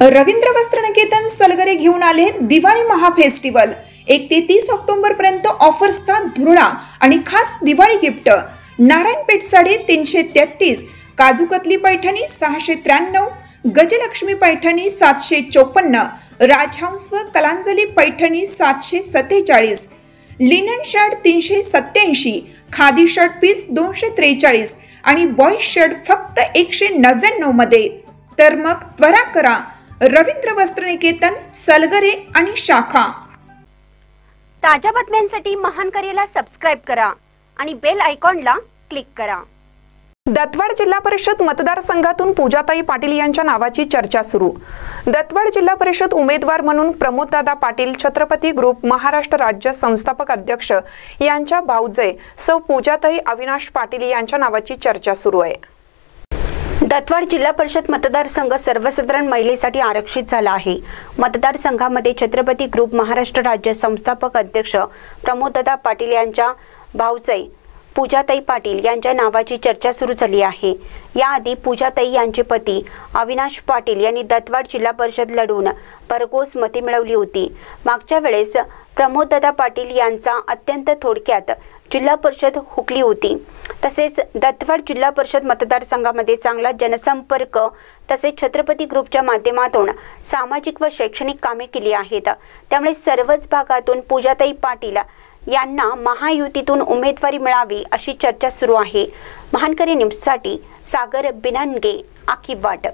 रवींद्र वस्त्रनिकेतन सलगरे घेऊन आले दिवाळी महाफेस्टिवल। 1 ते 30 ऑक्टोबर पर्यंत ऑफर्सचा धुरळा आणि खास दिवाळी गिफ्ट। नारायणपेठ साडी 333, काजूकतली पैठणी 693, गजलक्ष्मी पैठणी 754, राजहंस व Kalanjali Paithani 747, linen shirt 387, khadi shirt piece 243 आणि बॉय शर्ट फक्त 199 मध्ये। तर मग त्वरा करा, रवींद्र वस्त्रनिकेतन सलगरे आणि शाखा। ताज्या बातम्यांसाठी महान करेला सबस्क्राइब करा आणि बेल आयकॉनला क्लिक करा। दत्तवाड जिल्हा परिषद मतदारसंघातून पूजाताई पाटील यांच्या नावाची चर्चा सुरू। दत्तवाड जिल्हा परिषद उमेदवार म्हणून प्रमोददादा पाटील छत्रपती ग्रुप महाराष्ट्र राज्य संस्थापक अध्यक्ष यांच्या भाऊजय सौ पूजाताई अविनाश पाटील यांच्या नावाची चर्चा सुरू आहे। दत्तवाड जिल्हा परिषद मतदारसंघ सर्वसाधारण महिलेसाठी आरक्षित झाला आहे। मतदारसंघामध्ये छत्रपती ग्रुप महाराष्ट्र राज्य संस्थापक अध्यक्ष प्रमोददादा पाटील यांच्या भाऊजय पूजाताई पाटील यांच्या नावाची चर्चा सुरू झाली आहे। याआधी पूजाताई यांचे पती अविनाश पाटील यांनी दत्तवाड जिल्हा परिषद लढून भरघोस मते मिळवली होती। मागच्या वेळेस प्रमोददादा पाटील यांचा अत्यंत थोडक्यात जिल्हा परिषद हुकली होती। तसेच दत्तवाड जिल्हा परिषद मतदारसंघामध्ये चांगला जनसंपर्क तसेच छत्रपती ग्रुपच्या माध्यमातून सामाजिक व शैक्षणिक कामे केली आहेत। त्यामुळे सर्वच भागातून पूजाताई पाटील यांना महायुतीतून उमेदवारी मिळावी अशी चर्चा सुरू आहे। महानकरी न्यूजसाठी सागर बिनानगे, आखीवाट।